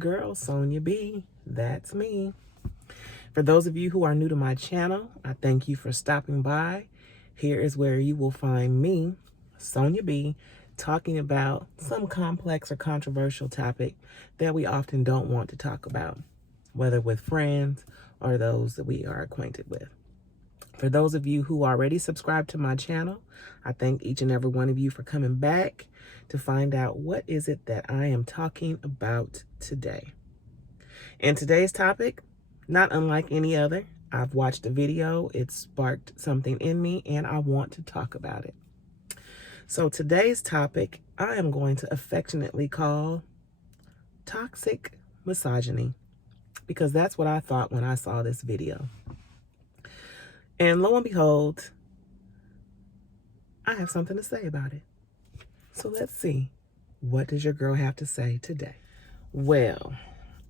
girl, Sonia B. That's me. For those of you who are new to my channel, I thank you for stopping by. Here is where you will find me, Sonia B, talking about some complex or controversial topic that we often don't want to talk about, whether with friends or those that we are acquainted with. For those of you who already subscribed to my channel, I thank each and every one of you for coming back to find out what is it that I am talking about today. And today's topic, not unlike any other, I've watched a video, it sparked something in me, and I want to talk about it. So today's topic, I am going to affectionately call toxic misogyny, because that's what I thought when I saw this video. And lo and behold, I have something to say about it. So let's see, what does your girl have to say today? Well,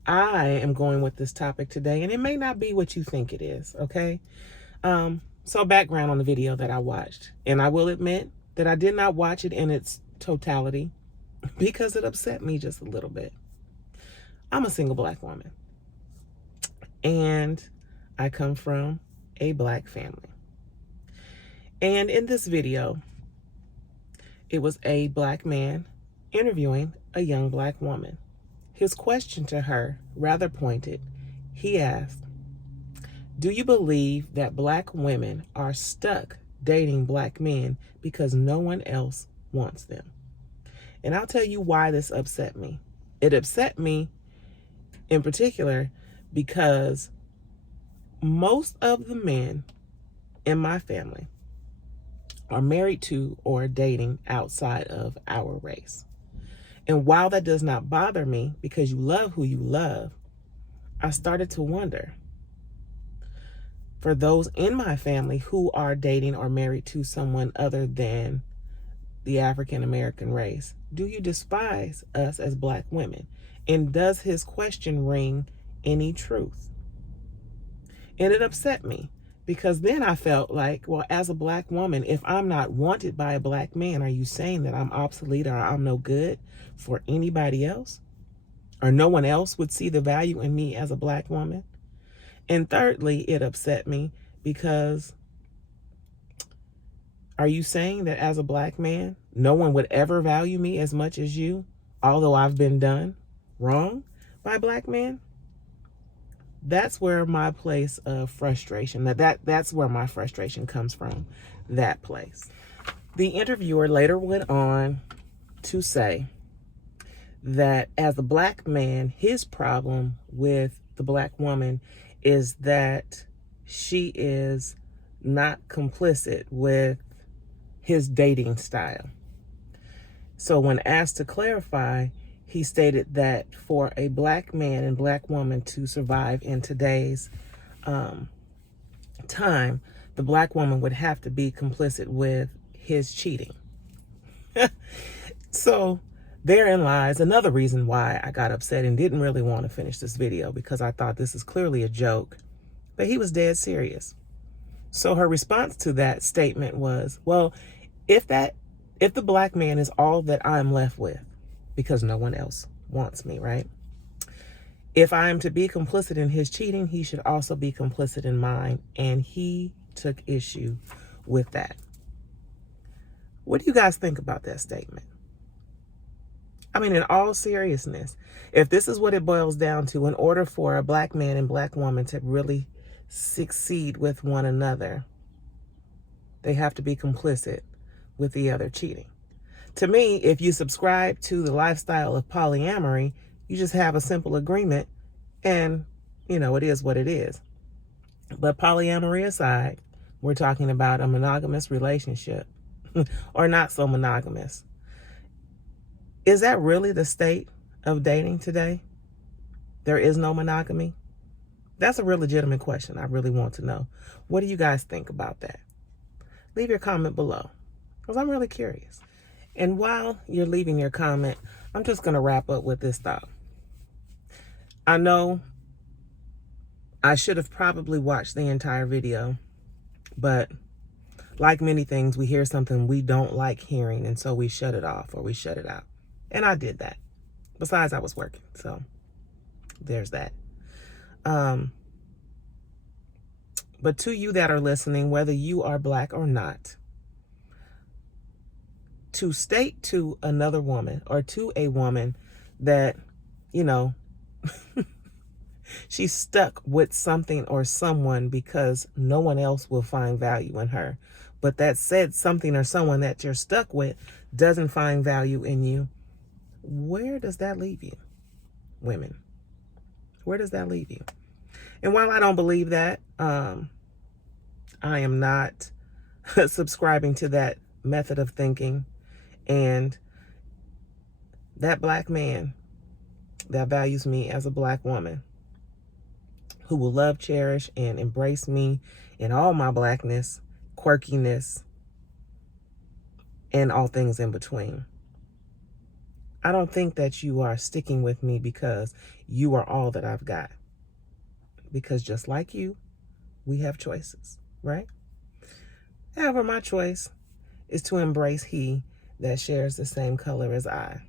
I am going with this topic today, and it may not be what you think it is, okay? So background on the video that I watched, and I will admit that I did not watch it in its totality because it upset me just a little bit. I'm a single Black woman, and I come from a Black family. And in this video, it was a Black man interviewing a young Black woman. His question to her, rather pointed, he asked, "Do you believe that Black women are stuck dating Black men because no one else wants them?" And I'll tell you why this upset me. It upset me in particular because most of the men in my family are married to or dating outside of our race. And while that does not bother me, because you love who you love, I started to wonder, for those in my family who are dating or married to someone other than the African American race, do you despise us as Black women? And does his question ring any truth? And it upset me, because then I felt like, well, as a Black woman, if I'm not wanted by a Black man, are you saying that I'm obsolete or I'm no good for anybody else? Or no one else would see the value in me as a Black woman? And thirdly, it upset me because are you saying that as a Black man, no one would ever value me as much as you, although I've been done wrong by Black men? That's where my place of frustration, that's where my frustration comes from, that place. The interviewer later went on to say that as a Black man, his problem with the Black woman is that she is not complicit with his dating style. So when asked to clarify, he stated that for a Black man and Black woman to survive in today's time, the Black woman would have to be complicit with his cheating. So therein lies another reason why I got upset and didn't really want to finish this video, because I thought this is clearly a joke, but he was dead serious. So her response to that statement was, well, if the Black man is all that I'm left with, because no one else wants me, right? If I am to be complicit in his cheating, he should also be complicit in mine. And he took issue with that. What do you guys think about that statement? I mean, in all seriousness, if this is what it boils down to, in order for a Black man and Black woman to really succeed with one another, they have to be complicit with the other cheating. To me, if you subscribe to the lifestyle of polyamory, you just have a simple agreement and, it is what it is. But polyamory aside, we're talking about a monogamous relationship or not so monogamous. Is that really the state of dating today? There is no monogamy? That's a real legitimate question. I really want to know. What do you guys think about that? Leave your comment below, because I'm really curious. And while you're leaving your comment, I'm just going to wrap up with this thought. I know I should have probably watched the entire video, but like many things, we hear something we don't like hearing, and so we shut it off or we shut it out. And I did that. Besides, I was working, so there's that. But to you that are listening, whether you are black or not, to state to another woman or to a woman that, you know, she's stuck with something or someone because no one else will find value in her, but that said something or someone that you're stuck with doesn't find value in you, where does that leave you, women? Where does that leave you? And while I don't believe that, I am not subscribing to that method of thinking. And that black man that values me as a black woman, who will love, cherish, and embrace me in all my blackness, quirkiness, and all things in between. I don't think that you are sticking with me because you are all that I've got. Because just like you, we have choices, right? However, my choice is to embrace he that shares the same color as I.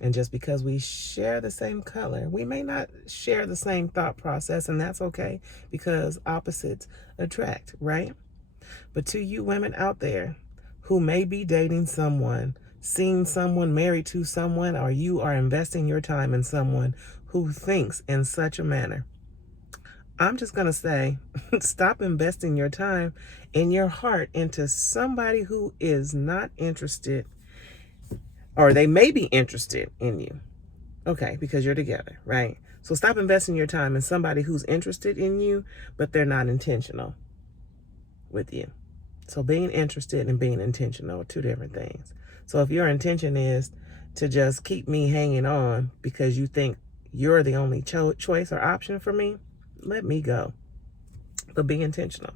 And just because we share the same color, we may not share the same thought process, and that's okay, because opposites attract, right? But to you women out there who may be dating someone, seeing someone, married to someone, or you are investing your time in someone who thinks in such a manner, I'm just going to say, stop investing your time and your heart into somebody who is not interested, or they may be interested in you. Okay, because you're together, right? So stop investing your time in somebody who's interested in you, but they're not intentional with you. So being interested and being intentional are two different things. So if your intention is to just keep me hanging on because you think you're the only choice or option for me, let me go. But be intentional.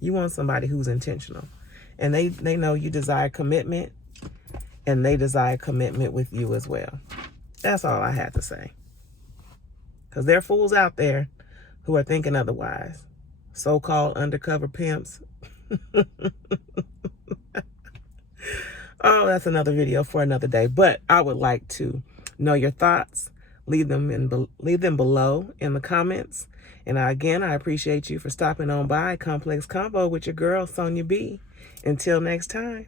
You want somebody who's intentional. And they know you desire commitment, and they desire commitment with you as well. That's all I had to say. Because there are fools out there who are thinking otherwise. So-called undercover pimps. Oh, that's another video for another day. But I would like to know your thoughts. Leave them below in the comments. And again, I appreciate you for stopping on by Complex Convo with your girl, Sonia B. Until next time.